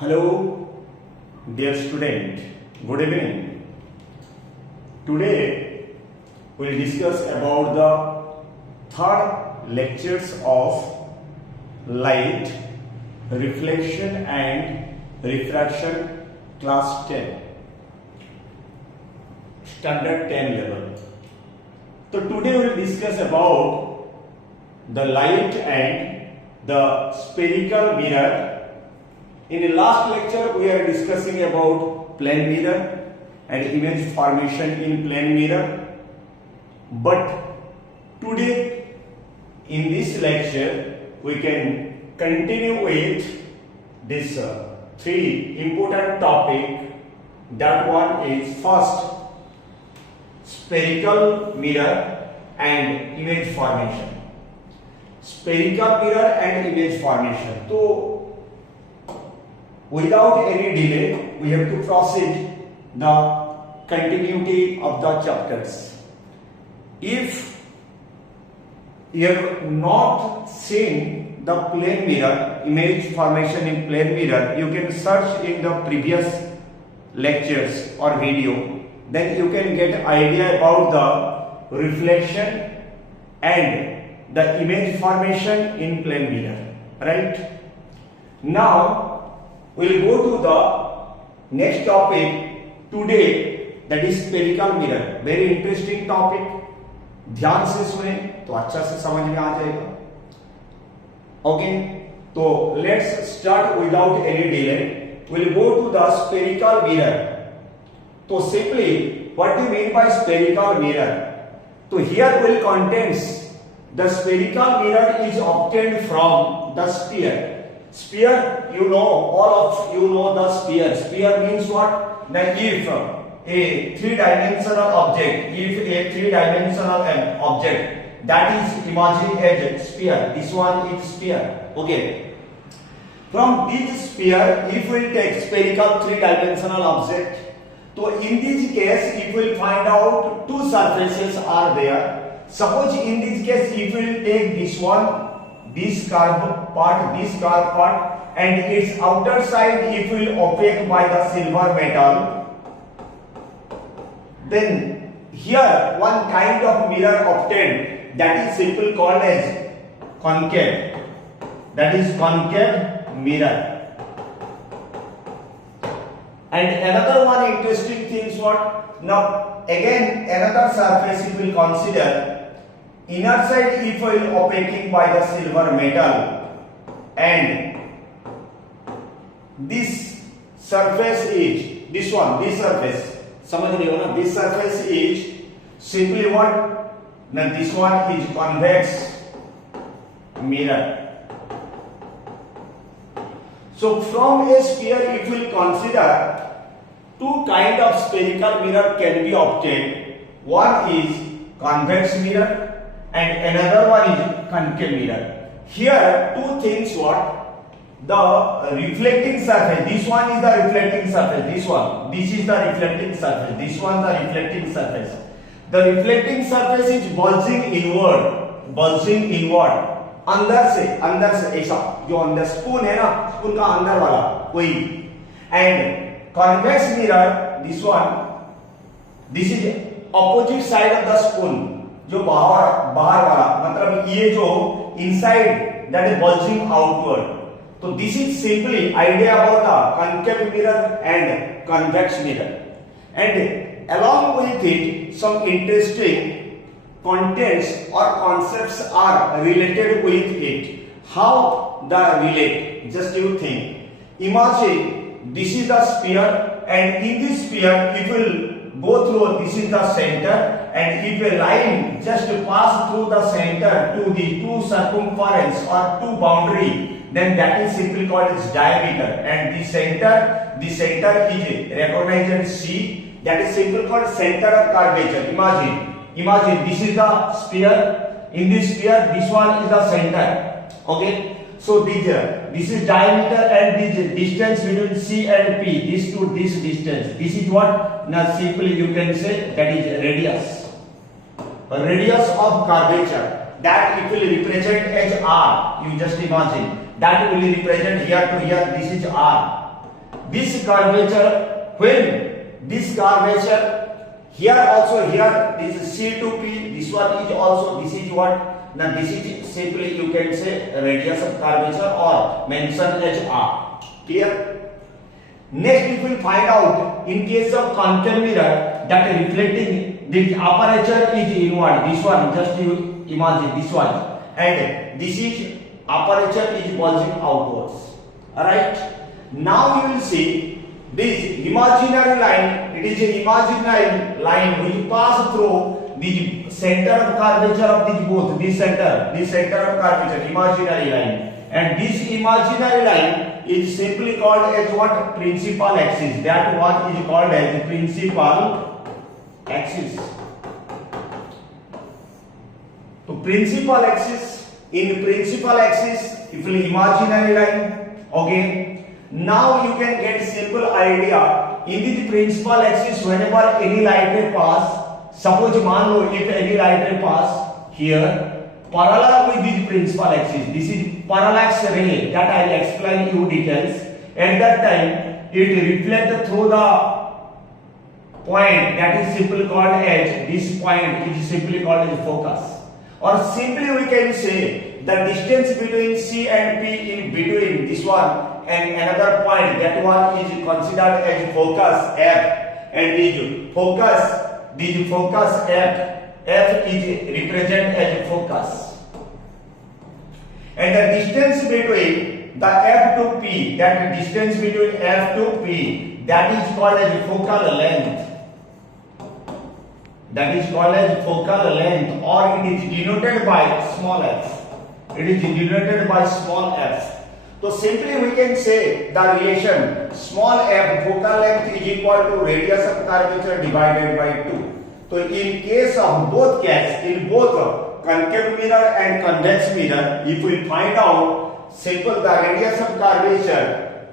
Hello, dear student. Good evening. Today we'll discuss about the third lectures of light, reflection and refraction, class 10, standard 10 level. So today we'll discuss about the light and the spherical mirror. In the last lecture, we are discussing about plane mirror and image formation in plane mirror. But today, in this lecture, we can continue with this three important topic. That one is first, spherical mirror and image formation. Spherical mirror and image formation. So, without any delay, we have to proceed the continuity of the chapters. If you have not seen the plane mirror, image formation in plane mirror, you can search in the previous lectures or video. Then you can get idea about the reflection and the image formation in plane mirror. Right? Now, we'll go to the next topic today, that is spherical mirror. Very interesting topic. ध्यान से सुने तो अच्छा से समझ में आ जाएगा. Okay, तो let's start without any delay. We'll go to the spherical mirror. So simply, what do you mean by spherical mirror? So here will contains the spherical mirror is obtained from the sphere. Sphere, you know, all of you know the sphere. Sphere means what? Now, if a three-dimensional object, that is imagined as sphere. This one is sphere. Okay. From this sphere, if we take spherical three-dimensional object, so in this case, if we find out two surfaces are there. Suppose in this case, if we take this one, this curved part, and its outer side if will opaque by the silver metal, then here one kind of mirror obtained, that is simply called as concave. That is concave mirror. And another one interesting thing is what? Now again another surface if we will consider. Inner side if will opaquing by the silver metal, and this surface is this one, this surface. समझ रहे हो ना? This surface is simply what? Now this one is convex mirror. So from a sphere, if we will consider two kind of spherical mirror can be obtained. One is convex mirror and another one is concave mirror. Here two things what? The reflecting surface, this one is the reflecting surface, this is the reflecting surface, this one the reflecting surface. The reflecting surface is bulging inward, अंदर से ऐसा जो अंदर spoon है ना, spoon का अंदर वाला वही. And convex mirror, this one, this is opposite side of the spoon. जो बाहर वाला, मतलब ये जो inside that is bulging outward. So this is simply idea about the concave mirror and convex mirror. And along with it, some interesting contents or concepts are related with it. How the relate? Just you think. Imagine this is the sphere, and in this sphere it will go through, this is the center, and if a line just pass through the center to the two circumference or two boundary, then that is simply called as diameter. And the center is recognized as C, that is simply called center of curvature. Imagine this is the sphere. In this sphere, this one is the center. Okay. So this is diameter, and this distance between C and P, this to this distance. This is what? Now simply you can say that is radius. Radius of curvature. That it will represent as R. You just imagine. That will represent here to here. This is R. This curvature, when this curvature, here also here this C to P, this one is also, this is what? Now this is simply you can say radius of curvature or mention as R. Clear? Next we will find out in case of concave mirror that reflecting the aperture is inward. This one, just you imagine this one, and this is aperture is bulging outwards. Alright. Now you will see this imaginary line. It is an imaginary line which pass through the center of curvature of these both. This center of curvature, imaginary line, and this imaginary line is simply called as what? Principal axis. That one is called as principal axis. So principal axis. In principal axis, if you imaginary line, okay. Now you can get simple idea. In the principal axis, whenever any light ray pass, suppose मान लो if any light ray pass here, parallel with the principal axis, this is parallax ray that I will explain you details. At that time, it reflects through the point that is simply called as, this point is simply called as focus. Or simply we can say the distance between C and P in between this one and another point, that one is considered as focus F, and this focus F is represented as focus, and the distance between the F to P, that distance between F to P, that is called as focal length. That is called as focal length, or it is denoted by small f. It is denoted by small f. So simply we can say the relation small f focal length is equal to radius of curvature divided by 2. So in case of both cases, in both concave mirror and convex mirror, if we find out simple the radius of curvature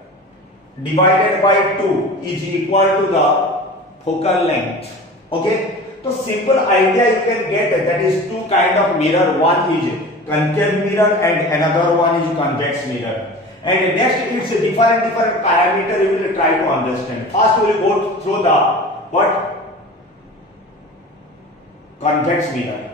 divided by 2 is equal to the focal length. Okay. So simple idea you can get, that is two kind of mirror. One is concave mirror and another one is convex mirror. And next it's a different parameter you will try to understand. First we will go through the what? Convex mirror.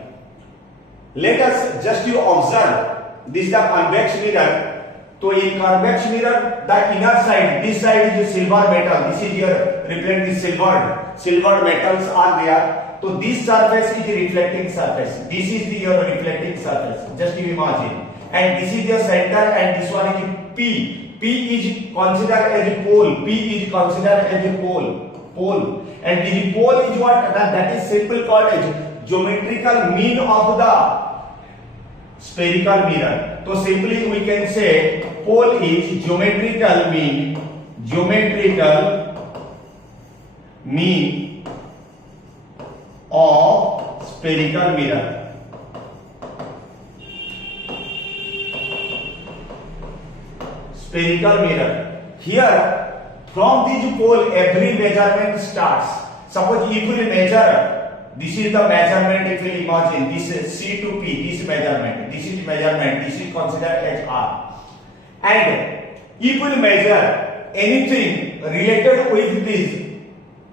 Let us just you observe, this is the convex mirror. So in convex mirror, the inner side, this side is silver metal. This is your reflecting silver metals are there. So this surface is the reflecting surface. This is your reflecting surface. Just you imagine. And this is your center, and this one is P. P is considered as a pole. P is considered as a pole. And the pole is what? That is simply called as geometrical mean of the spherical mirror. So simply we can say pole is geometrical mean of spherical mirror. Spherical mirror. Here, from this pole, every measurement starts. Suppose if we measure, this is the measurement. If you imagine, this is C to P. This measurement. This is considered as R. And if we measure anything related with this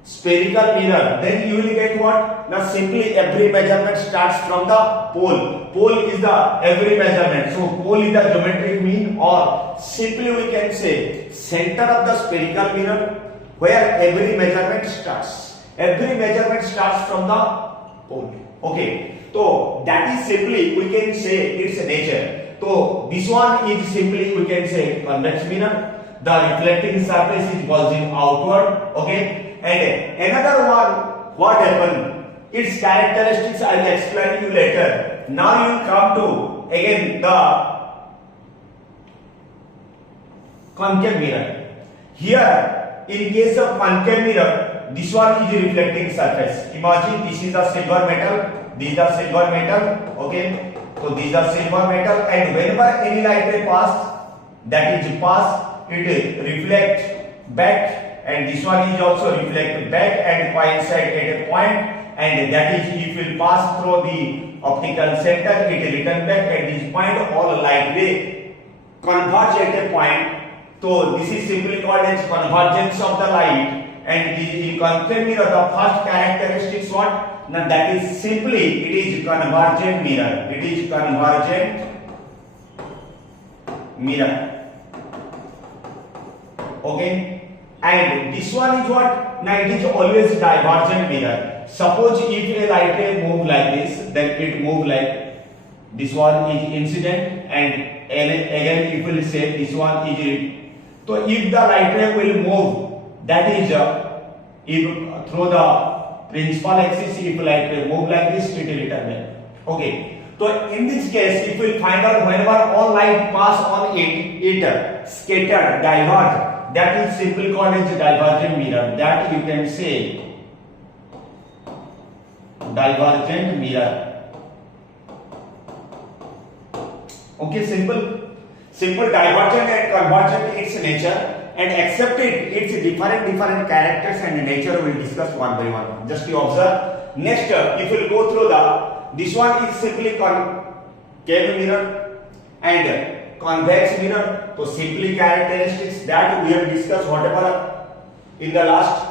spherical mirror, then you will get what? Now simply every measurement starts from the pole. Pole is the every measurement. So pole is the geometric mean, or simply we can say center of the spherical mirror, where every measurement starts. Every measurement starts from the pole. Okay. So that is simply we can say its nature. So this one is simply we can say convex mirror. The reflecting surface is bulging outward. Okay. And another one, what happened? Its characteristics I will explain you later. Now you come to again the concave mirror. Here, in case of concave mirror, this one is a reflecting surface. Imagine this is the silver metal. These are silver metal. Okay. So these are silver metal, and whenever any light ray pass, that is pass, it reflect back. And this one is also reflect back and coincide at a point, and that is if it pass through the optical center, it return back at this point. All light ray converge at a point So this is simply called as convergence of the light. And in concave mirror, the first characteristics what? Now that is simply it is convergent mirror. It is convergent mirror. Okay. And this one is what? Now it is always divergent mirror. Suppose if a light ray move like this, then it move like this one is incident, and again if we will say this one is. So if the light ray will move, that is if through the principal axis, if light ray move like this, it will determine. Okay. So in this case, if we find out whenever all light pass on it scattered, diverge. That is simply called as divergent mirror. That you can say divergent mirror. Okay, simple divergent and convergent its nature, and accept its different characters and nature we will discuss one by one. Just you observe. Next, if we go through this one is simply concave mirror and convex mirror. So simply characteristics that we have discussed whatever in the last.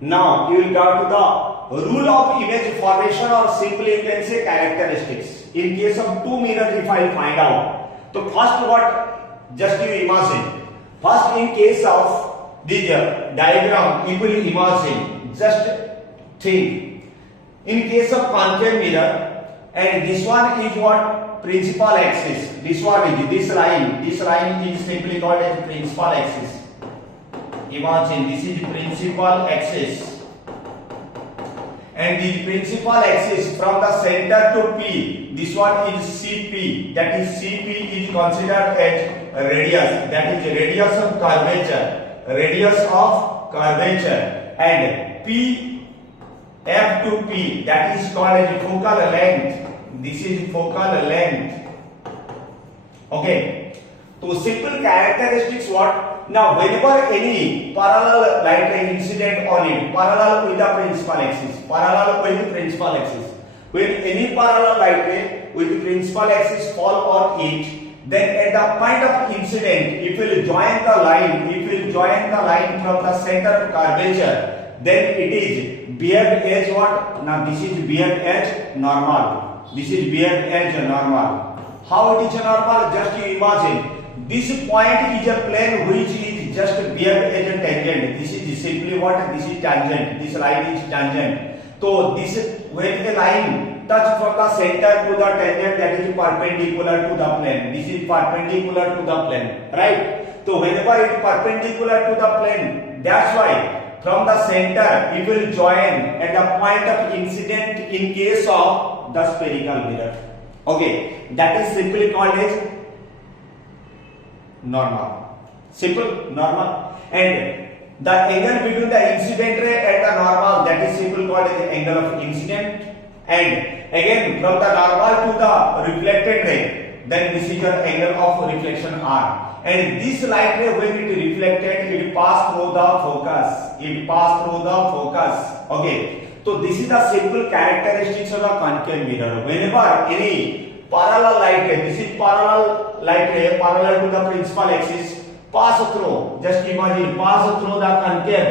Now you will go to the rule of image formation, or simply you can say characteristics. In case of two mirrors, if I will find out, so first what, just you imagine. First, in case of the diagram, you will imagine, just think. In case of concave mirror, and this one is what? Principal axis. This one is this line is simply called as principal axis. Imagine this is principal axis, and the principal axis from the center to P, this one is CP. That is CP is considered as radius. That is radius of curvature, and P F to P, that is called as focal length. This is focal length. Okay. So simple characteristics what? Now whenever any parallel light ray incident on it, parallel with the principal axis, when any parallel light ray with the principal axis fall on it, then at the point of incident, if we will join the line from the center of curvature, then it is behaved as what? Now this is behaved as normal. This is behaved as normal. How it is normal? Just you imagine. This point is a plane which is just behaved as a tangent. This is simply what? This is tangent. This line is tangent. So this, when a line touch from the center to the tangent, that is perpendicular to the plane. This is perpendicular to the plane, right? So whenever it is perpendicular to the plane, that's why from the center it will join at the point of incident in case of the spherical mirror. Okay, that is simply called as normal. Simple, normal. And the angle between the incident ray and the normal, that is simply called as the angle of incident. And again, from the normal to the reflected ray, then this is your angle of reflection R. And this light ray, when it reflected, it pass through the focus. Okay. So this is the simple characteristics of the concave mirror. Whenever any parallel light ray, this is parallel light ray, parallel to the principal axis, pass through. Just imagine, pass through the concave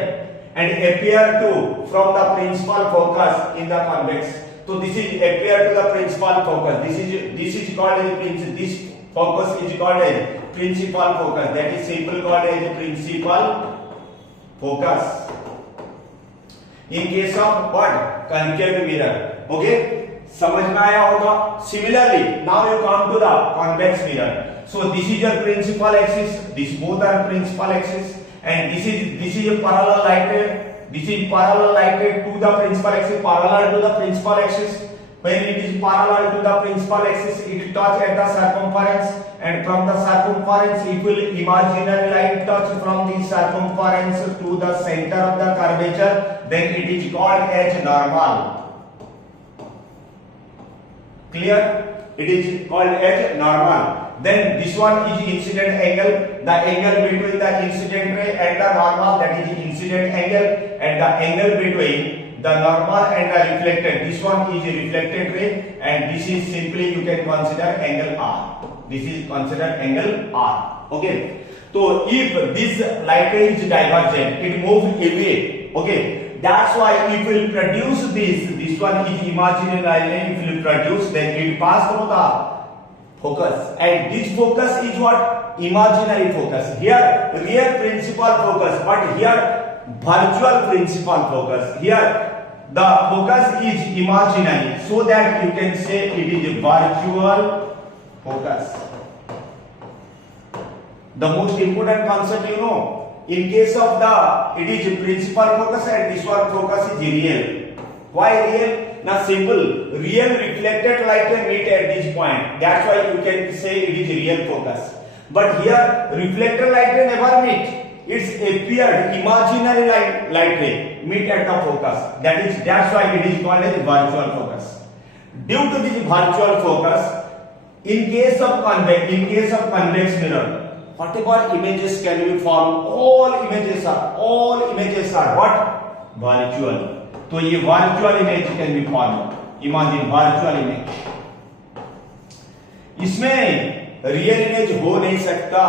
and appear to from the principal focus in the convex. So this is appear to the principal focus. This is called as this focus is called as principal focus. That is simply called as principal focus. In case of what? Concave mirror. Okay, समझ में आया होगा. Similarly, now you come to the convex mirror. So this is your principal axis. These both are principal axis, and this is a parallel light ray. This is parallel light ray to the principal axis, parallel to the principal axis. When it is parallel to the principal axis, it touch at the circumference, and from the circumference it will imaginary line touch from the circumference to the center of the curvature, then it is called as normal. Clear? It is called as normal. Then this one is incident angle, the angle between the incident ray and the normal, that is incident angle, and the angle between the normal and the reflected, this one is reflected ray, and this is simply you can consider angle R. This is considered angle R. Okay. So if this light ray is divergent, it moves away. Okay. That's why if we produce this one is imaginary light ray. If we produce, then it pass through the focus, and this focus is what? Imaginary focus. Here real principal focus, but here virtual principal focus. Here the focus is imaginary, so that you can say it is a virtual focus. The most important concept, you know, in case of it is a principal focus, and this one focus is real. Why real? Now simple, real reflected light can meet at this point. That's why you can say it is real focus. But here reflected light can never meet. It's appeared imaginary light ray meet at the focus. That's why it is called as virtual focus. Due to this virtual focus, in case of convex mirror, whatever images can be formed, all images are what? Virtual. तो ये virtual image can be form. Imagine virtual image. इसमें real image हो नहीं सकता.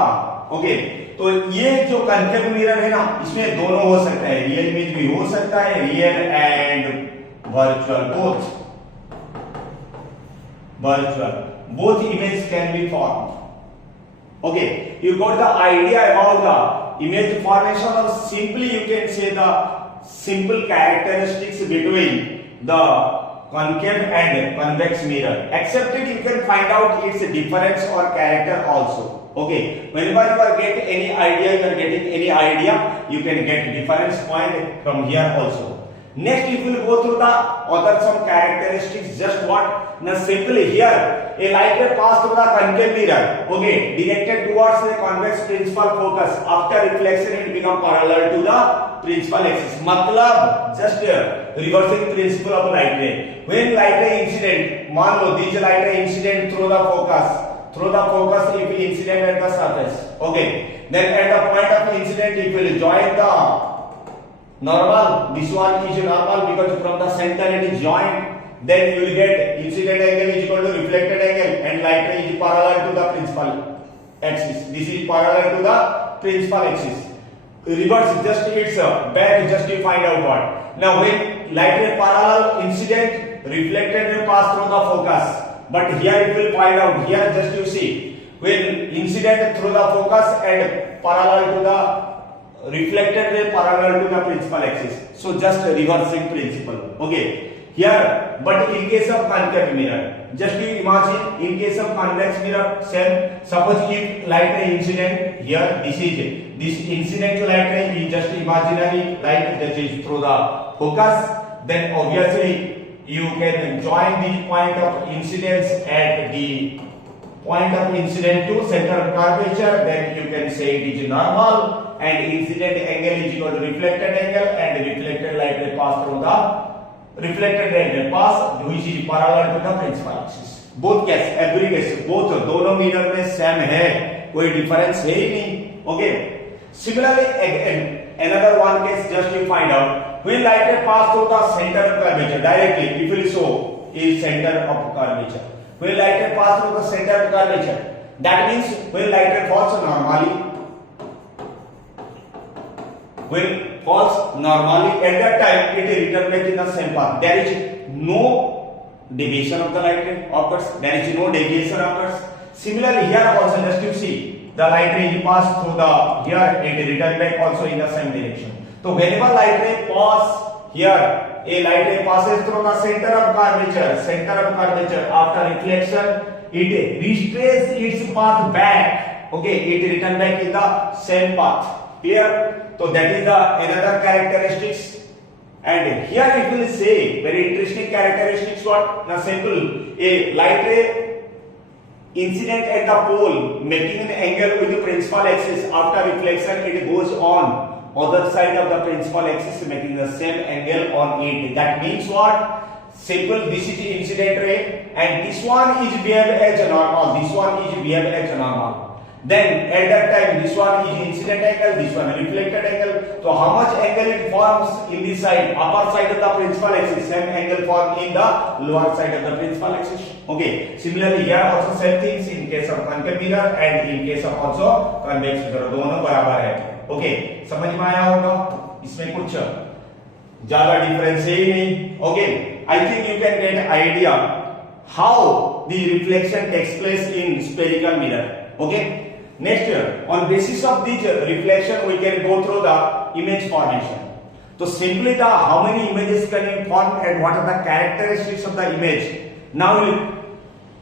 Okay. तो ये जो concave mirror है ना, इसमें दोनों हो सकता है. रियल इमेज भी हो सकता है, real and virtual both image can be formed. Okay, you got the idea about the image formation, or simply you can say the simple characteristics between the concave and convex mirror. Except it, you can find out its difference or character also. Okay, whenever you are getting any idea, you can get difference point from here also. Next, if we will go through the other some characteristics, just what? Now simply here, a light ray pass through the concave mirror, okay, directed towards the convex principal focus. After reflection, it become parallel to the principal axis. मतलब just reversing principle of light ray. When light ray incident, मान लो this light ray incident through the focus, if incident at the surface, okay, then at the point of incident, it will join the normal. This one is normal because from the center it is joined. Then you will get incident angle is equal to reflected angle, and light ray is parallel to the principal axis. This is parallel to the principal axis. Reverse just its back, just you find out what. Now when light ray parallel, incident reflected will pass through the focus, but here it will find out. Here just you see, when incident through the focus and parallel to the reflected ray parallel to the principal axis. So just a reversing principle. Okay. Here, but in case of concave mirror, just you imagine, in case of convex mirror, same. Suppose if light ray incident here, this incident light ray is just imaginary light that is through the focus. Then obviously you can join the point of incidence at the point of incident to center of curvature. Then you can say it is normal, and incident angle is equal to reflected angle, and reflected light ray pass through the reflected angle pass which is parallel to the principal axis. Both case, every case, both दोनों mirror में same है, कोई difference है ही नहीं. Okay. Similarly, again, another one case, just you find out when light ray pass through the center of curvature directly, it will show is center of curvature. When light ray pass through the center of curvature, that means when light ray falls normally. When falls normally, at that time it return back in the same path. There is no deviation of the light ray occurs. There is no deviation occurs. Similarly, here also just you see the light ray pass through the here, it return back also in the same direction. So whenever light ray pass here, a light ray passes through the center of curvature. After reflection, it retraces its path back. Okay, it return back in the same path. Here. So that is the another characteristics. And here it will say very interesting characteristics. What? Now simple, a light ray incident at the pole making an angle with the principal axis. After reflection, it goes on other side of the principal axis making the same angle on it. That means what? Simple, this is the incident ray, and this one is behave as normal. This one is behave as normal. Then at that time, this one is incident angle, this one reflected angle. So how much angle it forms in this side, upper side of the principal axis, same angle formed in the lower side of the principal axis. Okay. Similarly, here also same things in in case of concave mirror and in case of also convex mirror, दोनों बराबर है. Okay, समझ में आया होगा? इसमें कुछ ज्यादा डिफरेंस है ही नहीं. Okay, I think you can get idea how the reflection takes place in spherical mirror. Okay, next on basis of this reflection we can go through the image formation. So simply the how many images can be formed and what are the characteristics of the image. Now we'll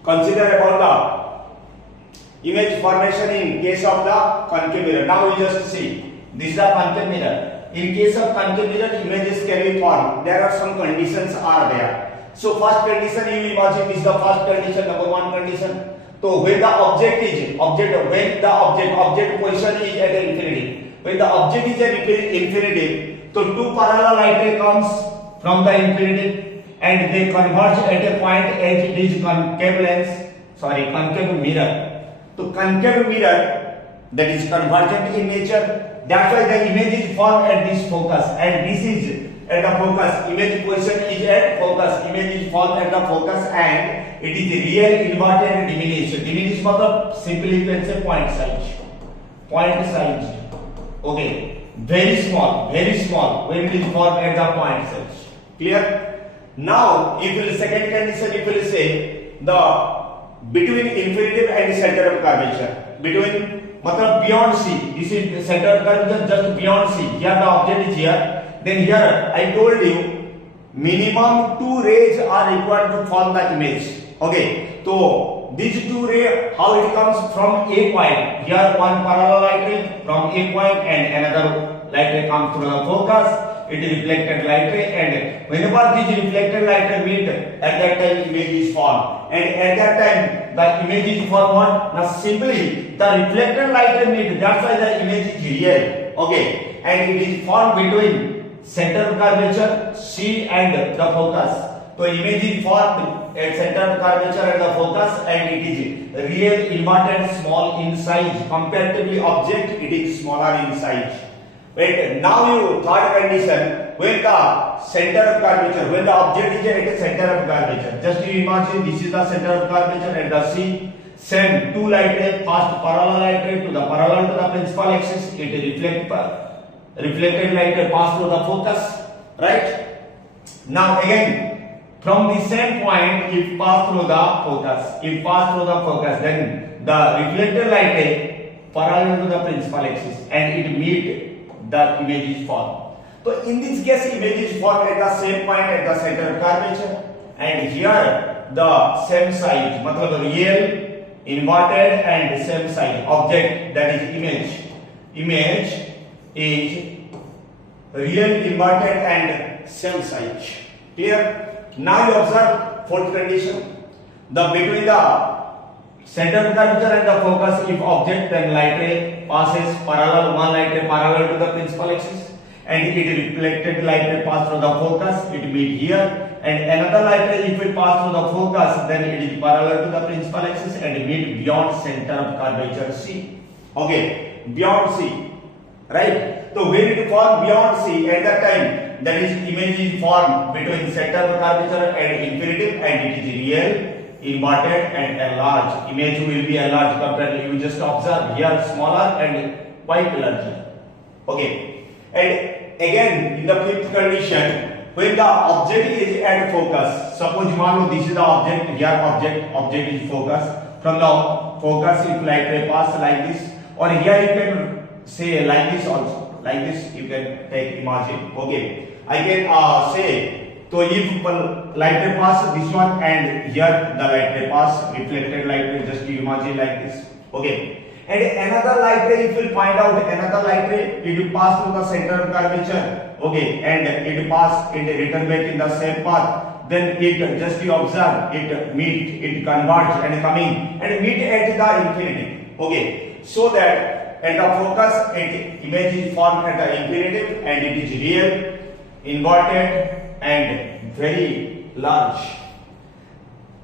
consider about the image formation in case of the concave mirror. Now we just see this is a concave mirror. In case of concave mirror, images can be formed. There are some conditions are there. So first condition, you imagine this is the first condition, number one condition. So when the object position is at infinity, when the object is at infinity, so two parallel light ray comes from the infinity and they converge at a point as it is concave mirror. So concave mirror that is convergent in nature. That's why the image is formed at this focus, and this is at the focus. Image position is at focus. Image is formed at the focus, and it is real, inverted, and diminished. Diminished मतलब simply you can say point size. Point size. Okay, very small when it is formed at the point size. Clear? Now, if you second condition, if you say the between infinitive and center of curvature, between मतलब beyond C. This is center of curvature just beyond C. Here the object is here. Then here I told you minimum two rays are required to form the image. Okay, so these two rays, how it comes from a point. Here one parallel light ray from a point and another light ray comes through the focus. It is reflected light ray, and whenever these reflected light ray meet, at that time image is formed. And at that time the image is formed what? Now simply the reflected light ray meet. That's why the image is real. Okay, and it is formed between center of curvature C and the focus. So image is formed at center of curvature and the focus, and it is real, inverted, small in size. Comparatively object, it is smaller in size. Wait, now you third condition, when the center of curvature, when the object is at the center of curvature, just you imagine this is the center of curvature and the C. Send two light ray, first parallel light ray to the parallel to the principal axis. It reflected light ray pass through the focus, right? Now again, from the same point, if pass through the focus, then the reflected light ray parallel to the principal axis, and it meet the image is formed. So in this case, image is formed at the same point at the center of curvature, and here the same size, मतलब real, inverted, and same size object, that is image is real, inverted, and same size. Clear? Now you observe fourth condition. The between the center of curvature and the focus, if object, then light ray passes parallel, one light ray parallel to the principal axis, and it is reflected light ray pass through the focus, it meet here, and another light ray if it pass through the focus, then it is parallel to the principal axis and meet beyond center of curvature C. Okay, beyond C, right? So when it form beyond C, at that time, that is image is formed between center of curvature and infinitive, and it is real, inverted, and enlarged. Image will be enlarged compared to, you just observe here smaller and quite larger. Okay, and again in the fifth condition, when the object is at focus, suppose this is the object, here object is focus. From the focus, if light ray pass like this, or here you can say like this also. Like this you can take, imagine. Okay, I can say, so if light ray pass this one, and here the light ray pass, reflected light ray, just you imagine like this. Okay, and another light ray, if you find out another light ray, it will pass through the center of curvature. Okay, and it pass, it return back in the same path. Then it just you observe, it meet, it converge and coming and meet at the infinity. Okay, so that at the focus, image is formed at the infinitive, and it is real, inverted, and very large.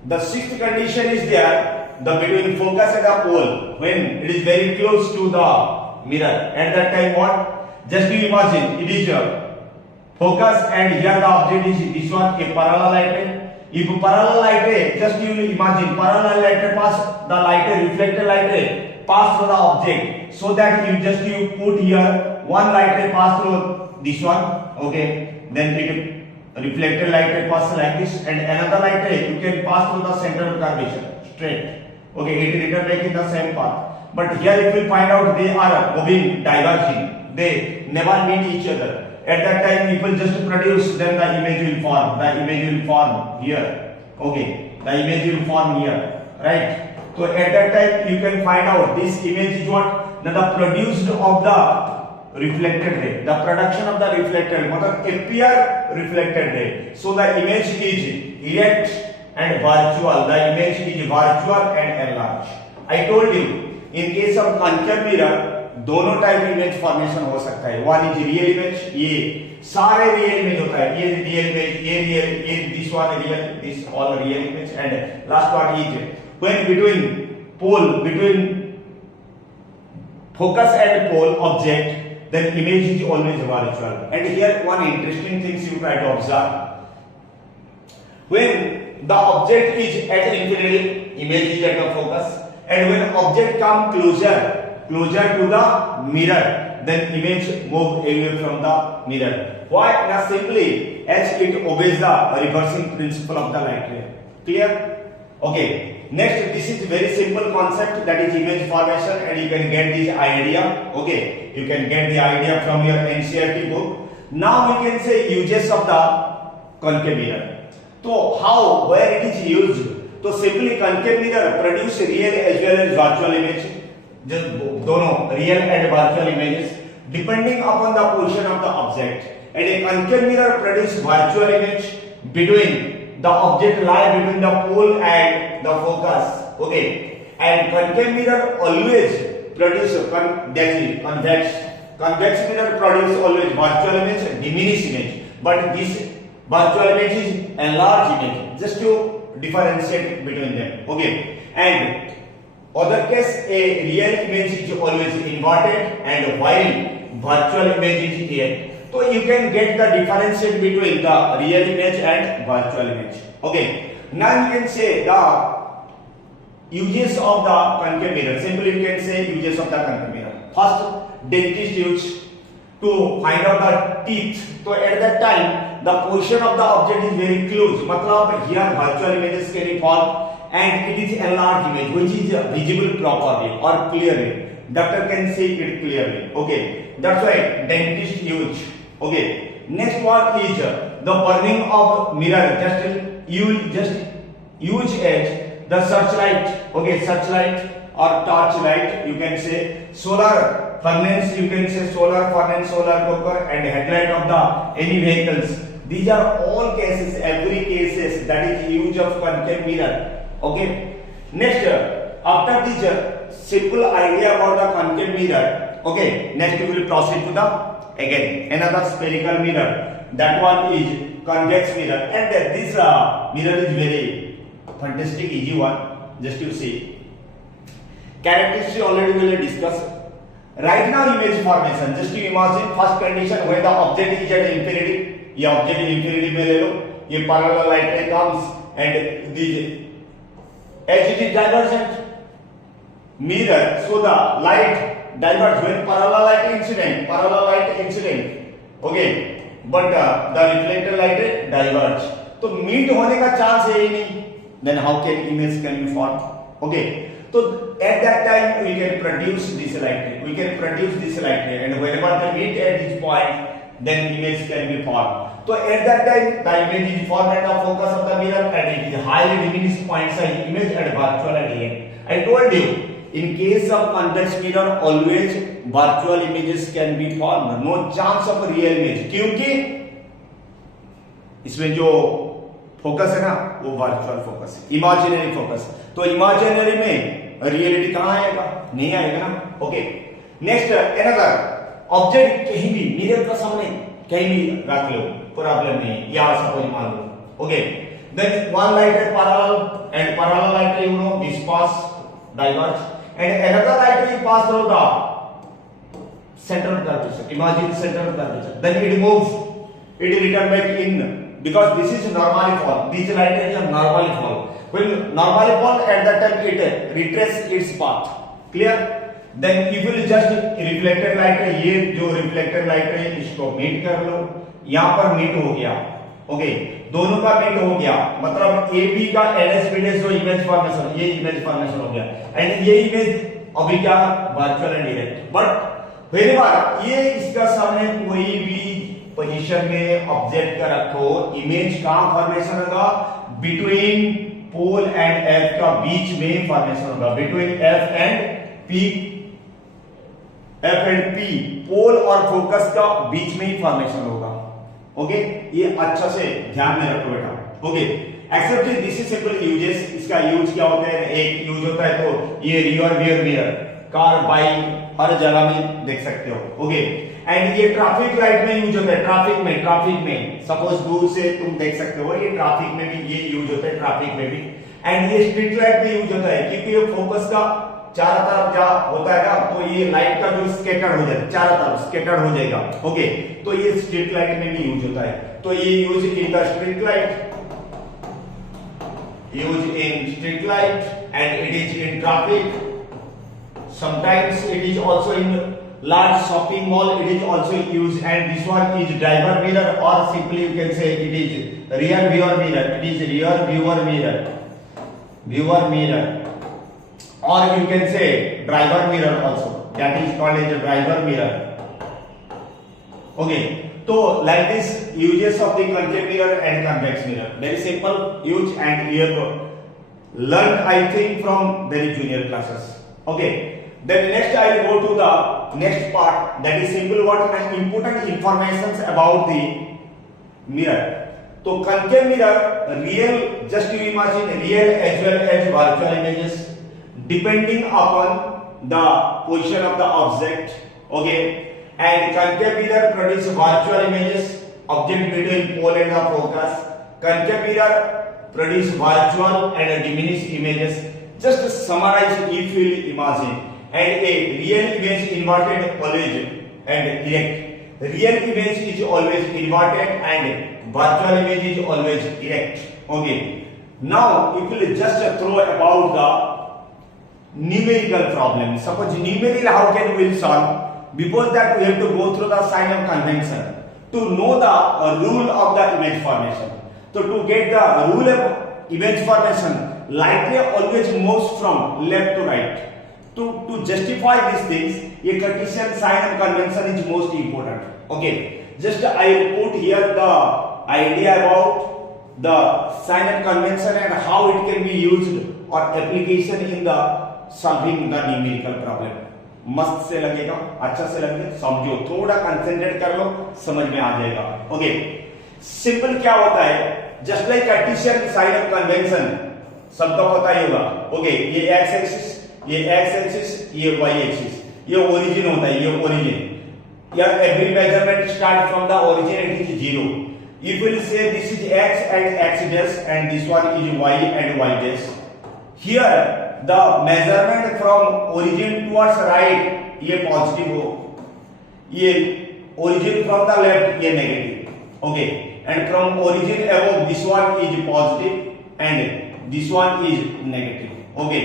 The sixth condition is there, the between focus and the pole, when it is very close to the mirror. At that time what? Just you imagine, it is focus, and here the object is this one, a parallel light ray, if parallel light ray, just you imagine parallel light ray pass the light ray, reflected light ray pass through the object, so that you put here one light ray pass through this one, okay, then it reflected light ray pass like this, and another light ray you can pass through the center of curvature straight, okay, it return back in the same path. But here if we find out they are moving, diverging, they never meet each other. At that time it will just produce, then the image will form here, okay, the image will form here, right? So at that time you can find out this image is what, now the produced of the reflected ray, the production of the reflected ray, matlab appear reflected ray, so the image is erect and virtual, the image is virtual and enlarged. I told you in case of concave mirror दोनों type image formation हो सकता है, one is real image, ये सारे real image होता है, ये real image, ये रियल, ये this one real, this all real image, and last one is when between focus and pole object, then image is always virtual. And here one interesting things you try to observe, when the object is at infinity, image is at the focus, and when object come closer to the mirror, then image move away from the mirror. Why? Now simply as it obeys the reversing principle of the light ray. Clear? Okay. Next, this is very simple concept, that is image formation, and you can get this idea. Okay, you can get the idea from your NCERT book. Now we can say uses of the concave mirror. So how, where it is used? So simply concave mirror produce real as well as virtual image, just दोनों real and virtual images depending upon the position of the object, and a concave mirror produce virtual image between the object lie between the pole and the focus, okay, and concave mirror always produce convex mirror produce always virtual image, diminished image, but this virtual image is enlarged image, just to differentiate between them, okay. And other case a real image is always inverted, and while virtual image is erect. So you can get the differentiate between the real image and virtual image. Okay. Now you can say the uses of the concave mirror. Simply you can say uses of the concave mirror. First, dentist use to find out the teeth. So at that time the position of the object is very close. Matlab here virtual images can be formed, and it is enlarged image which is visible properly or clearly. Doctor can see it clearly. Okay. That's why dentist use. Okay. Next one is the burning of mirror. Just use as the searchlight. Okay, searchlight or torchlight. You can say solar furnace. You can say solar furnace, solar cooker, and headlight of the any vehicles. These are all cases, every cases that is use of concave mirror. Okay. Next, after this simple idea about the concave mirror. Okay. Next we will proceed to the again another spherical mirror, that one is convex mirror, and this mirror is very fantastic easy one, just you see characteristics already we will discuss. Right now image formation, just you imagine first condition when the object is at infinity, ये object infinity में ले लो, ये parallel light ray comes and this as it is divergent mirror, so the light diverge when parallel light incident, okay, but the reflected light diverge, तो meet होने का chance है ही नहीं, then how can image can be formed? Okay, so at that time we can produce this light ray, and whenever they meet at this point, then image can be formed. So at that time the image is formed at the focus of the mirror, and it is highly diminished point size image and virtual at the end. I told you, in case of convex mirror always virtual images can be formed, no chance of real image, क्योंकि इसमें जो focus है ना वो virtual focus है, imaginary focus. तो imaginary में reality कहां आएगा? नहीं आएगा ना. ओके. नेक्स्ट अनदर ऑब्जेक्ट कहीं भी मिरर का सामने कहीं भी रख लो, प्रॉब्लम नहीं, यहां सपोज मान लो. Okay. Then one light at parallel, and parallel light you know this pass diverge, and another light will pass through the center of curvature. Imagine center of curvature. Then it moves. It return back in because this is normally fall. This light is normally fall. When normally fall, at that time it retrace its path. Clear? Then if you just reflected light है, ये जो reflected light है इसको meet कर लो, यहाँ पर meet हो गया, ओके, दोनों का मीट हो गया, मतलब ए बी का एनएसपीडीएस जो इमेज फॉर्मेशन, ये इमेज फॉर्मेशन हो गया, एंड ये इमेज अभी क्या virtual and direct, but very बार ये इसका सामने कोई भी पोजीशन में ऑब्जेक्ट का रखो, इमेज कहां फॉर्मेशन होगा, बिटवीन पोल एंड एफ का बीच में फॉर्मेशन होगा, between F and P, F and P pole और फोकस का बीच में ही फॉर्मेशन होगा, ओके, ये अच्छा से ध्यान में रखो बेटा, okay. Except this is simple uses, इसका यूज क्या होता है, एक यूज होता है तो ये rear view mirror, car bike हर जगह में देख सकते हो, ओके, एंड ये ट्रैफिक लाइट में यूज होता है, ट्रैफिक में सपोज दूर से तुम देख सकते हो, ये ट्रैफिक में भी ये यूज होता है, ट्रैफिक में भी, एंड ये स्ट्रीट लाइट में यूज होता है, क्योंकि ये फोकस का चारों तरफ जा होता है ना, तो ये लाइट का जो स्कैटर्ड हो जाएगा, चारों तरफ स्कैटर्ड हो जाएगा, ओके, तो ये स्ट्रीट लाइट में भी यूज होता है, तो ये use in the street light, use in street light and it is in traffic, sometimes it is also in large shopping mall, it is also used, and this one is driver mirror, or simply you can say it is rear viewer mirror, it is rear viewer mirror, or you can say driver mirror also, that is called as a driver mirror, okay. So like this uses of the concave mirror and convex mirror, very simple use, and you have learned I think from very junior classes, okay. Then next I will go to the next part, that is simple what are important informations about the mirror. So concave mirror, real, just you imagine real as well as virtual images depending upon the position of the object, okay, and concave mirror produce virtual images, object between pole and the focus. Concave mirror produce virtual and diminished images. Just summarize if you will imagine, and a real image inverted always and erect. Real image is always inverted and virtual image is always erect, okay. Now if you just throw about the numerical problem, suppose numerical how can we solve, before that we have to go through the sign of convention to know the rule of the image formation. So to get the rule of image formation, light ray always moves from left to right. To justify these things, a Cartesian sign and convention is most important, okay. Just I will put here the idea about the sign and convention and how it can be used or application in the solving the numerical problem. मस्त से लगेगा, अच्छा से लगेगा, समझो, थोड़ा concentrate कर लो, समझ में आ जाएगा, ओके। सिंपल क्या होता है, just like Cartesian sign of convention सबका पता ही होगा, ओके, ये एक्स एक्सिस, ये एक्स एक्सिस, ये वाई एक्सिस, ये ओरिजिन होता है, ये ओरिजिन, यार every measurement start from the origin, it is zero. If we will say this is x and x dash and this one is y and y dash, here the measurement from origin towards right ये positive हो, ये origin from the left ये negative, okay, and from origin above this one is positive and this one is negative, okay.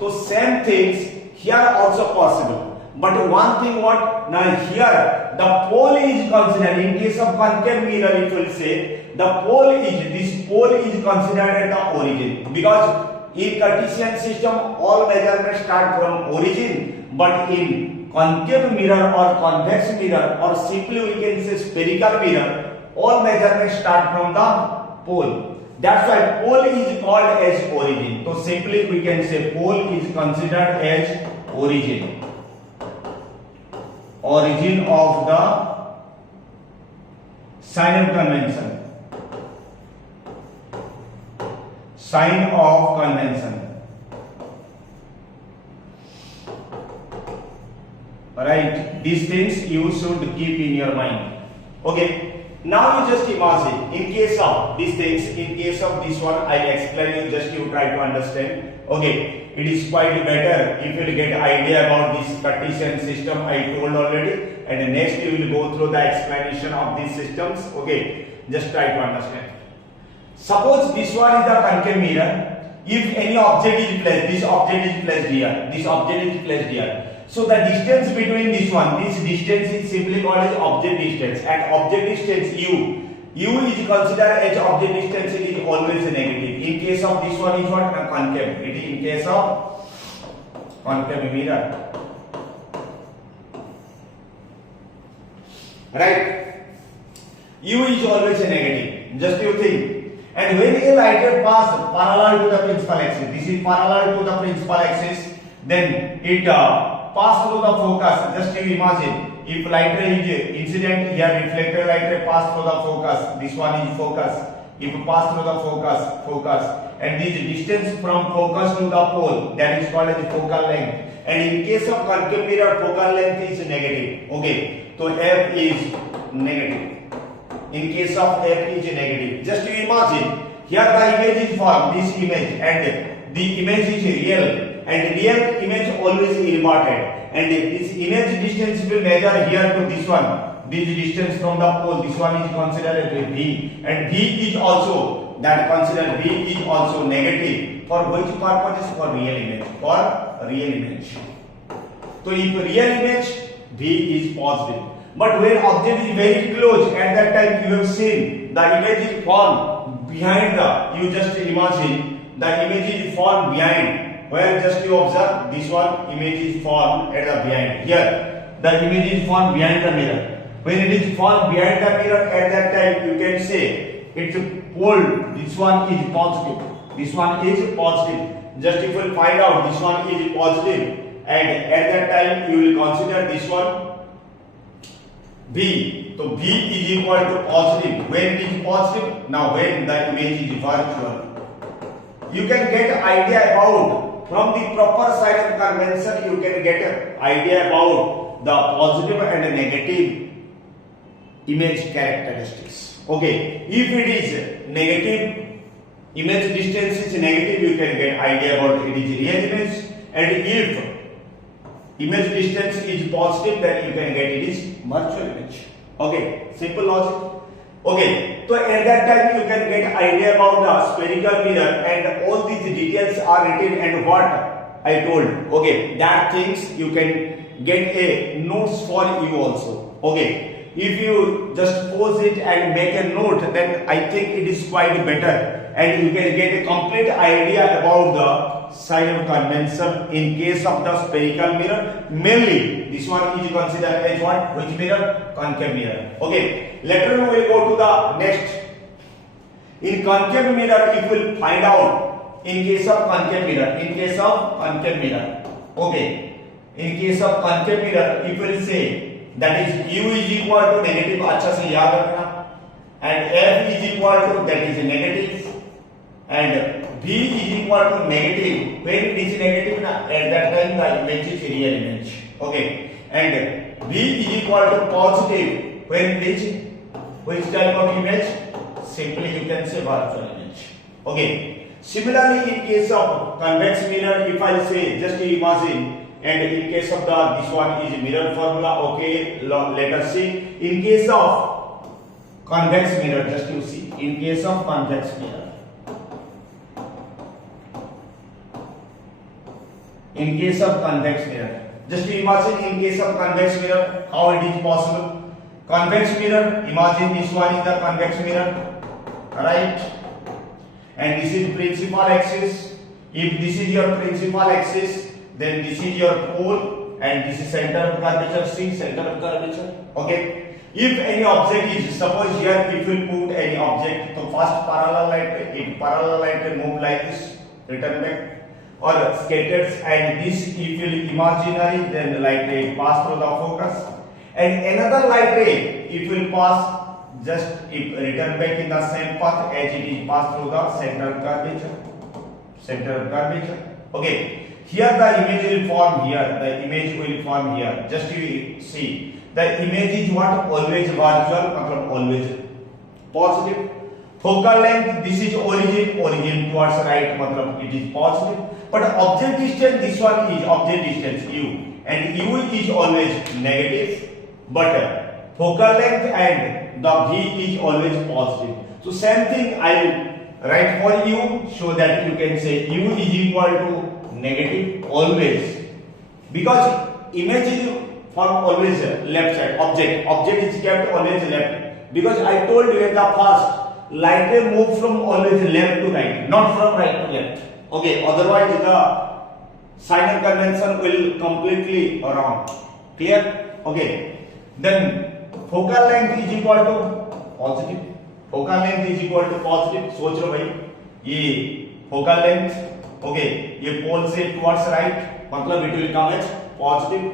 So same things here also possible, but one thing what, now here the pole is considered in case of concave mirror, it will say the pole is, this pole is considered at the origin, because in Cartesian system all measurements start from origin, but in concave mirror or convex mirror or simply we can say spherical mirror, all measurements start from the pole. That's why pole is called as origin. So simply we can say pole is considered as origin, origin of the sign of convention, sign of convention, right? These things you should keep in your mind, okay. Now you just imagine, in case of these things, in case of this one, I explain you, just you try to understand, okay. It is quite better if you get idea about this Cartesian system I told already, and next you will go through the explanation of these systems, okay. Just try to understand. Suppose this one is the concave mirror. If any object is placed, this object is placed here, this object is placed here. So the distance between this one, this distance is simply called as object distance, and object distance u is considered as object distance, it is always negative. In case of this one is what? Concave. It is in case of concave mirror. Right? U is always a negative. Just you think. And when a light ray pass parallel to the principal axis, this is parallel to the principal axis, then it pass through the focus. Just you imagine, if light ray is incident here, reflected light ray pass through the focus. This one is focus. If you pass through the focus, and this distance from focus to the pole, that is called as focal length. And in case of concave mirror, focal length is negative. Okay, so f is negative. In case of f is negative, just you imagine here the image is formed, this image, and the image is real, and real image always inverted, and this image distance will measure here to this one, this distance from the pole, this one is considered as v, and v is also that considered v is also negative. For which purpose? For real image. For real image. So if real image, v is positive. But when object is very close, at that time you have seen the image is formed behind the, you just imagine the image is formed behind, where just you observe this one image is formed at the behind. Here the image is formed behind the mirror. When it is formed behind the mirror, at that time you can say it's pole, this one is positive, this one is positive. Just if you find out this one is positive, and at that time you will consider this one V. So V is equal to positive. When it is positive, now when the image is virtual, you can get idea about from the proper side of convention. You can get an idea about the positive and negative image characteristics. Okay, if it is negative, image distance is negative, you can get idea about it is real image, and if image distance is positive, then you can get it is virtual image. Okay, simple logic. Okay, so at that time you can get idea about the spherical mirror, and all these details are written, and what I told. Okay, that things you can get a notes for you also. Okay, if you just pause it and make a note, then I think it is quite better, and you can get a complete idea about the sign of convention in case of the spherical mirror. Mainly this one is considered as what? Which mirror? Concave mirror. Okay, later on we will go to the next. In concave mirror, it will find out in case of concave mirror. In case of concave mirror, okay, in case of concave mirror, it will say that is u is equal to negative. अच्छा से याद रखना. And f is equal to, that is negative, and V is equal to negative. When it is negative, at that time the image is real image. Okay, and V is equal to positive. When it is which type of image? Simply you can say virtual image. Okay. Similarly, in case of convex mirror, if I say just imagine, and in case of the this one is mirror formula. Okay, let us see. In case of convex mirror, just you see. In case of convex mirror. In case of convex mirror, just imagine in case of convex mirror how it is possible. Convex mirror, imagine this one is the convex mirror, right? And this is principal axis. If this is your principal axis, then this is your pole, and this is center of curvature. See, center of curvature. Okay. If any object is, suppose here if you put any object, so first parallel light, if parallel light move like this, return back. Or scattered, and this if you imaginary, then the light ray pass through the focus, and another light ray if will pass, just if return back in the same path as it is passed through the center of curvature. Center of curvature. Okay, here the image will form here. The image will form here. Just you see, the image is what? Always virtual, always positive. Focal length, this is origin towards right, it is positive. But object distance, this one is object distance u, and u is always negative, but focal length and the v is always positive. So same thing I will write for u, so that you can say u is equal to negative always, because image is for always left side, object is kept always left, because I told you at the first light ray move from always left to right, not from right to left. Okay, otherwise the sign of convention will completely wrong. Clear? Okay. Then focal length is equal to positive. Focal length is equal to positive. सोच लो भाई, ये focal length, okay, ये pole से towards right, मतलब it will come as positive.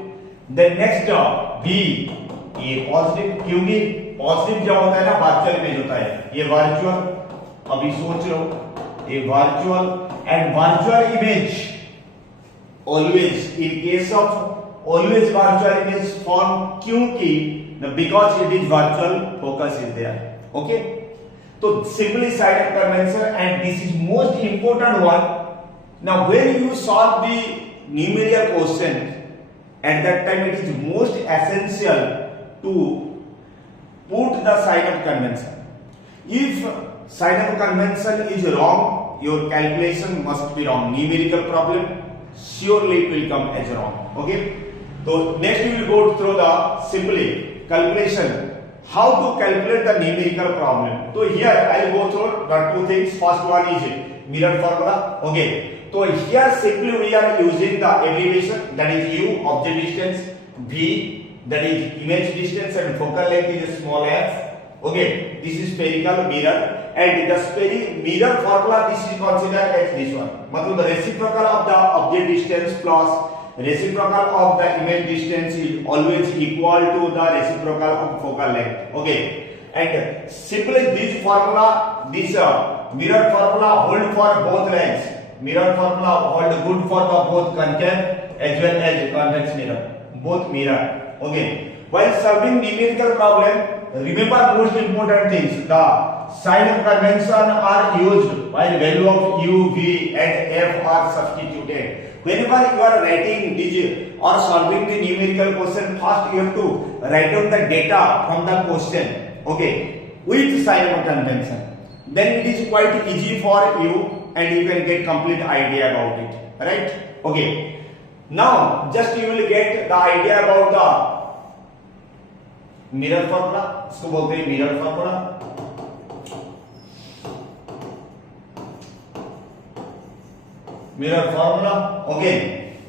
Then next V, ये positive, क्योंकि positive क्या होता है ना, वर्चुअल इमेज होता है, ये वर्चुअल, अभी सोच लो, ये virtual and virtual image always, in case of always virtual image form, क्योंकि because it is virtual focus is there. Okay, तो simply side of convention, and this is most important one. Now when you solve the numerical question, at that time it is most essential to put the sign of convention. If sign of convention is wrong, your calculation must be wrong. Numerical problem surely it will come as wrong. Okay, so next we will go through the simply calculation, how to calculate the numerical problem. So here I will go through the two things. First one is mirror formula. Okay, so here simply we are using the abbreviation, that is u, object distance, v, that is image distance, and focal length is small f. Okay, this is spherical mirror, and the mirror formula this is considered as this one, मतलब the reciprocal of the object distance plus reciprocal of the image distance is always equal to the reciprocal of focal length. Okay, and simply this formula, this mirror formula hold for both lengths. Mirror formula hold good for the both concave as well as convex mirror, both mirror. Okay, while solving numerical problem, remember most important things. The sign of convention are used while value of u, v and f are substituted. Whenever you are writing digit or solving the numerical question, first you have to write down the data from the question. Okay, with sign of convention. Then it is quite easy for you, and you can get complete idea about it. Right? Okay. Now just you will get the idea about the mirror formula. इसको बोलते हैं mirror formula. Mirror formula. Okay.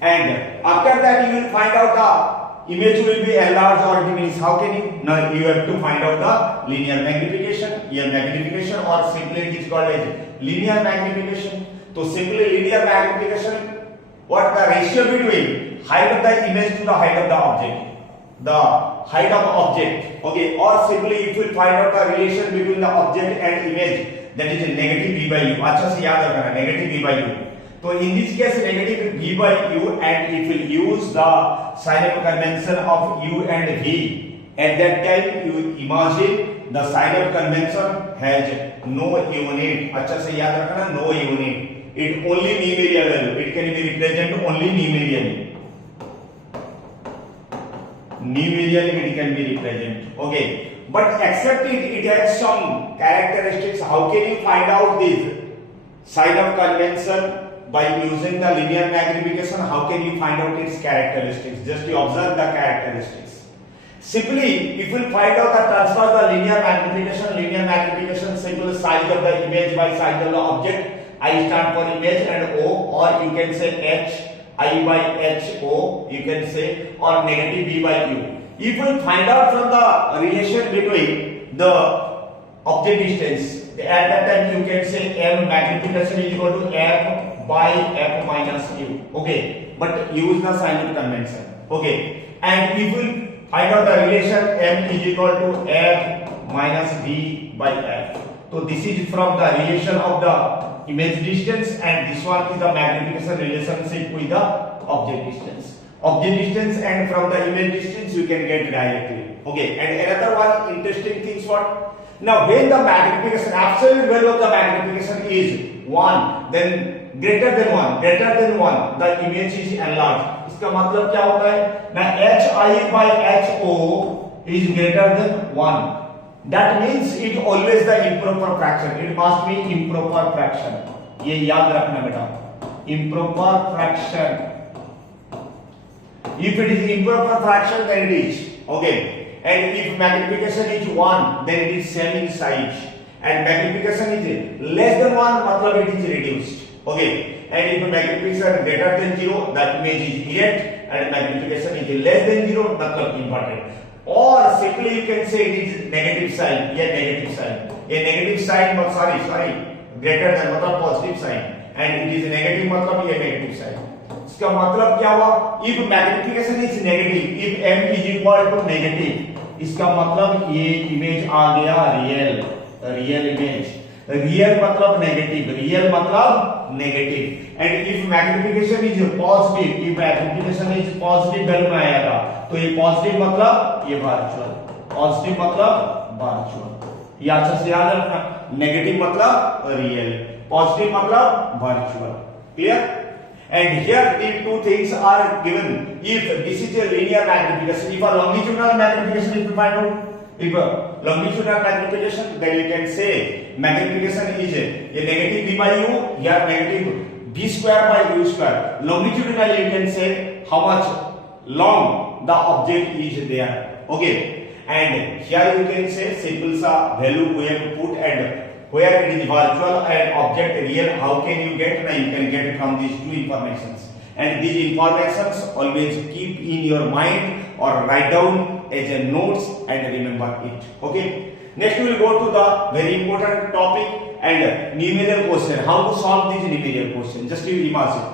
And after that you will find out the image will be enlarged or diminished. How can you? Now you have to find out the linear magnification, here magnification, or simply it is called as linear magnification. So simply linear magnification, what the ratio between height of the image to the height of the object, the height of object. Okay, or simply if you find out the relation between the object and image, that is negative v by u. अच्छा से याद रखना, negative v by u. So in this case negative v by u, and it will use the sign of convention of u and v. At that time you imagine the sign of convention has no unit. अच्छा से याद रखना, no unit. It only numerical value. It can be represented only numerically. Numerically it can be represented. Okay, but except it has some characteristics. How can you find out this sign of convention? By using the linear magnification. How can you find out its characteristics? Just you observe the characteristics. Simply, if you find out the transfer the linear magnification simple size of the image by size of the object. I stand for image and O, or you can say H, I by H O, you can say, or negative V by U. If you find out from the relation between the object distance, at that time you can say M magnification is equal to M by F minus U. Okay, but use the sign of convention. Okay, and if you find out the relation M is equal to F minus V by F. So this is from the relation of the image distance, and this one is the magnification relationship with the object distance. Object distance and from the image distance you can get directly. Okay, and another one interesting thing is what? Now when the magnification, absolute value of the magnification is 1, then greater than 1, the image is enlarged. इसका मतलब क्या होता है? Now HI by HO is greater than 1. That means it always the improper fraction. It must be improper fraction. ये याद रखना बेटा. Improper fraction. If it is improper fraction, then it is okay. And if magnification is 1, then it is same in size. And magnification is less than 1, मतलब it is reduced. Okay. And if magnification greater than 0, that image is erect. And magnification is less than 0, मतलब inverted. Or simply you can say it is negative sign. Yeah, negative sign. A negative sign, but sorry, greater than मतलब positive sign. And it is negative मतलब ये negative sign. इसका मतलब क्या हुआ? If magnification is negative, if m is equal to negative, इसका मतलब ये इमेज आ गया रियल इमेज. रियल मतलब negative. And if magnification is positive, if magnification is positive value में आएगा तो ये पॉजिटिव मतलब ये वर्चुअल, पॉजिटिव मतलब वर्चुअल. ये अच्छा से याद रखना. नेगेटिव मतलब रियल, पॉजिटिव मतलब virtual. Clear? And here the two things are given. If this is a linear magnification, if a longitudinal magnification is defined out, if a longitudinal magnification, then you can say magnification is a negative v by u, here negative v square by u square. Longitudinally you can say how much long the object is there. Okay. And here you can say simple sa value we have put, and where it is virtual and object real, how can you get? Now you can get from these two informations, and these informations always keep in your mind or write down as a notes and remember it. Okay. Next we will go to the very important topic and numerical question. How to solve this numerical question? Just you imagine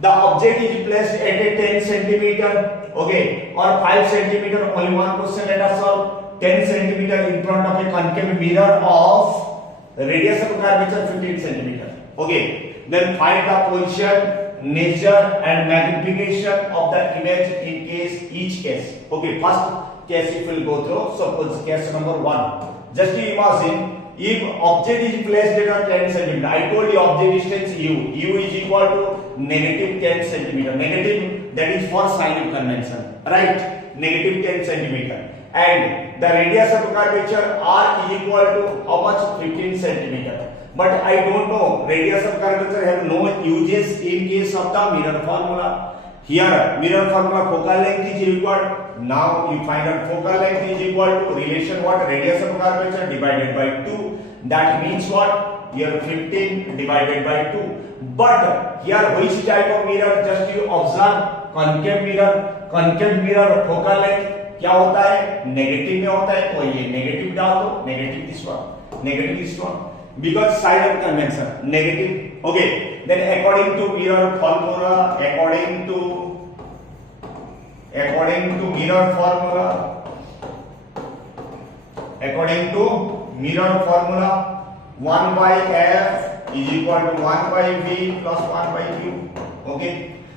the object is placed at a 10 centimeter, okay, or 5 centimeter. Only one question let us solve. 10 centimeter in front of a concave mirror of radius of curvature 15 centimeter. Okay. Then find the position, nature and magnification of the image in each case. Okay. First case if we will go through. Suppose case number 1. Just imagine if object is placed at 10 centimeter. I told you object distance u. U is equal to negative 10 centimeter. Negative, that is for sign of convention. Right? Negative 10 centimeter. And the radius of curvature r is equal to how much? 15 centimeter. But I don't know, radius of curvature have no uses in case of the mirror formula. Here mirror formula focal length is required. Now you find out focal length is equal to relation what? Radius of curvature divided by 2. That means what? Here 15 divided by 2. But here which type of mirror? Just you observe concave mirror. Concave mirror focal length क्या होता है? Negative में होता है. तो ये negative डाल दो. Negative this one because sign of convention negative. Okay. Then according to mirror formula, according to mirror formula 1 by f is equal to 1 by v plus 1 by q. Okay.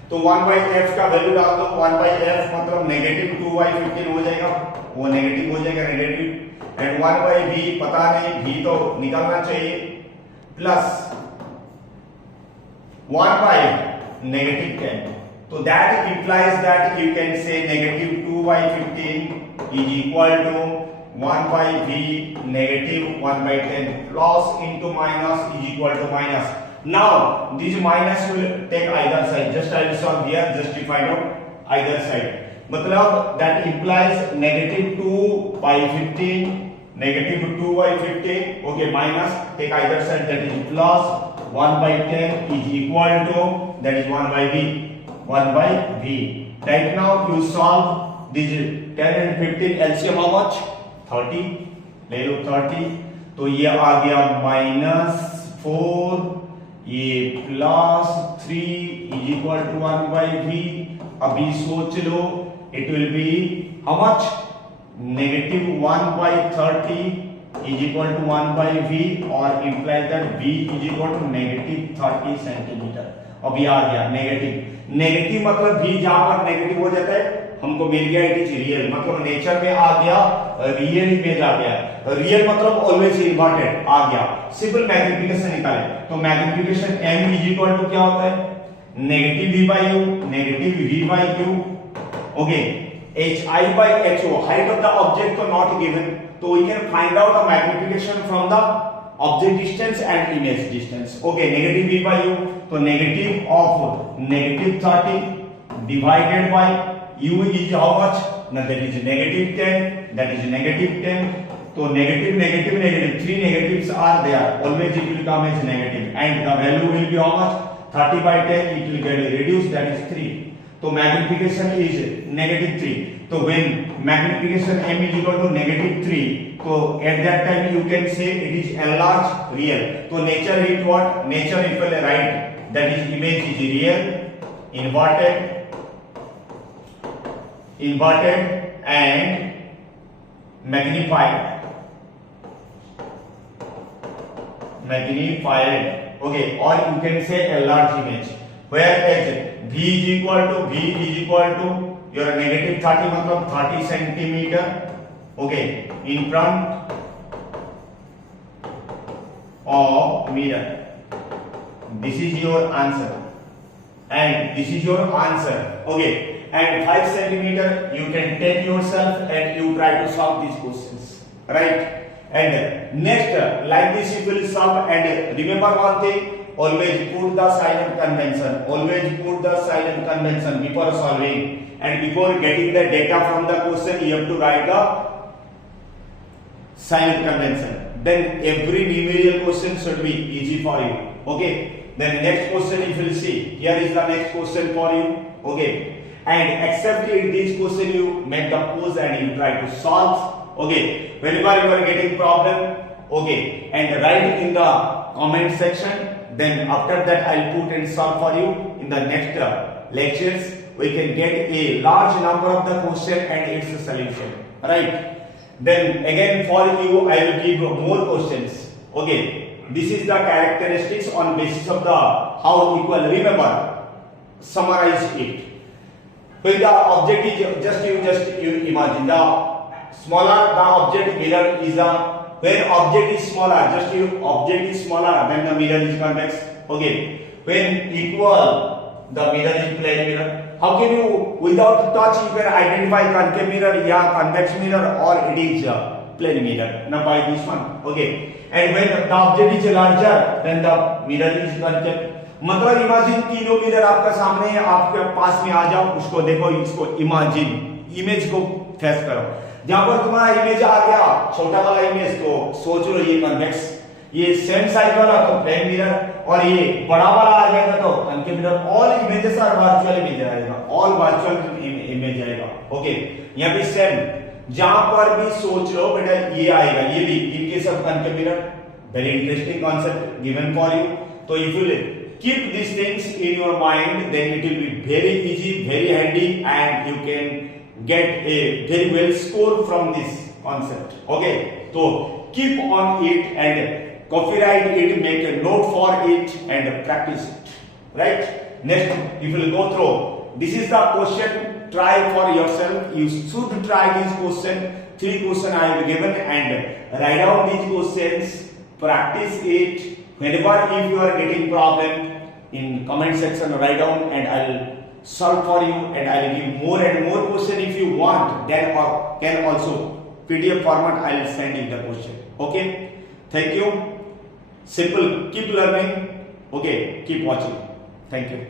तो 1 by f का value डाल दो. 1 by f मतलब negative 2 by 15 हो जाएगा. वो negative हो जाएगा, नेगेटिव. एंड 1 by v पता नहीं, v तो निकालना चाहिए, plus 1 by negative 10. So that implies that you can say negative 2 by 15 is equal to 1 by v negative 1 by 10 plus into minus is equal to minus. Now this minus will take either side. Just I will solve here. Just you find out either side. मतलब that implies negative 2 by 15, negative 2 by 15. Okay, minus take either side. That is plus 1 by 10 is equal to that is 1 by v. 1 by v. Right now you solve this 10 and 15 LCM how much? 30. ले लो 30. तो ये आ गया -4. ये plus 3 is equal to 1 by v. अभी सोच लो it will be how much? Negative 1 by 30 is equal to 1 by v और imply that v is equal to negative 30 centimetre. अभी आ गया नेगेटिव मतलब v जहां पर नेगेटिव हो जाता है हमको मिल गया इट इज रियल. मतलब नेचर में आ गया रियल इमेज आ गया. रियल मतलब ऑलवेज इन्वर्टेड आ गया. सिंपल मैग्निफिकेशन निकाले तो magnification m is equal to क्या होता है? Negative v by u, negative v by u. Okay, hi by ho height of the object तो not given. So we can find out the magnification from the object distance and image distance. Okay, negative V by U. So negative of negative 30 divided by U is how much? Now that is negative 10. That is negative 10. So negative, negative, negative. Three negatives are there. Always it will come as negative. And the value will be how much? 30 by 10. It will get reduced. That is 3. So magnification is negative 3. So when magnification M is equal to negative 3, so at that time you can say it is enlarged real. So nature is what? Nature if we write, that is image is real, inverted and magnified. Okay, or you can say enlarged image. Whereas V is equal to your negative 30 matlab 30 centimeter. Okay, in front of mirror. This is your answer. And this is your answer. Okay, and 5 centimeter you can take yourself and you try to solve these questions. Right? And next, like this you will solve, and remember one thing, always put the silent convention. Always put the silent convention before solving, and before getting the data from the question you have to write the silent convention. Then every numerical question should be easy for you. Okay. Then next question if you will see, here is the next question for you. Okay. And except in this question you make the pose and you try to solve. Okay, whenever you are getting problem, okay, and write in the comment section. Then after that I'll put and solve for you in the next lectures. We can get a large number of the question and its solution. Right? Then again for you I will give more questions. Okay, this is the characteristics on basis of the how equal. Remember, summarize it. When the object is just you imagine the smaller the object mirror is when object is smaller, just you object is smaller, then the mirror is convex. Okay, when equal the mirror is plane mirror. How can you without touch you can identify concave mirror, yeah, convex mirror, or it is plane mirror? Now by this one. Okay, and when the object is larger, then the mirror is concave. मतलब imagine तीनों mirror आपका सामने है, आपके पास में आ जाओ, उसको देखो, इसको इमेजिन इमेज को फेस करो. जहां पर तुम्हारा इमेज आ गया छोटा वाला इमेज, तो सोच लो ये कन्वेक्स, ये सेम साइज वाला तो प्लेन मिरर, और ये बड़ा वाला आ जाएगा तो concave mirror. All images are virtual image आएगा, ऑल वर्चुअल इमेज आएगा. ओके, यहाँ भी सेम, जहां पर भी सोच लो बेटा ये आएगा, ये भी in case of concave mirror. Very interesting concept given for you. तो if you keep these things in your mind, then it will be very easy, very handy, and you can get a very well score from this concept. Okay, so keep on it and copyright it, make a note for it and practice it. Right? Next, if you will go through, this is the question. Try for yourself. You should try this question. 3 questions I have given, and write down these questions. Practice it. Whenever if you are getting problem, in comment section write down and I'll solve for you, and I'll give more and more question if you want. Then or can also PDF format I'll send you the question. Okay, thank you. Simple. Keep learning. Okay, keep watching. Thank you.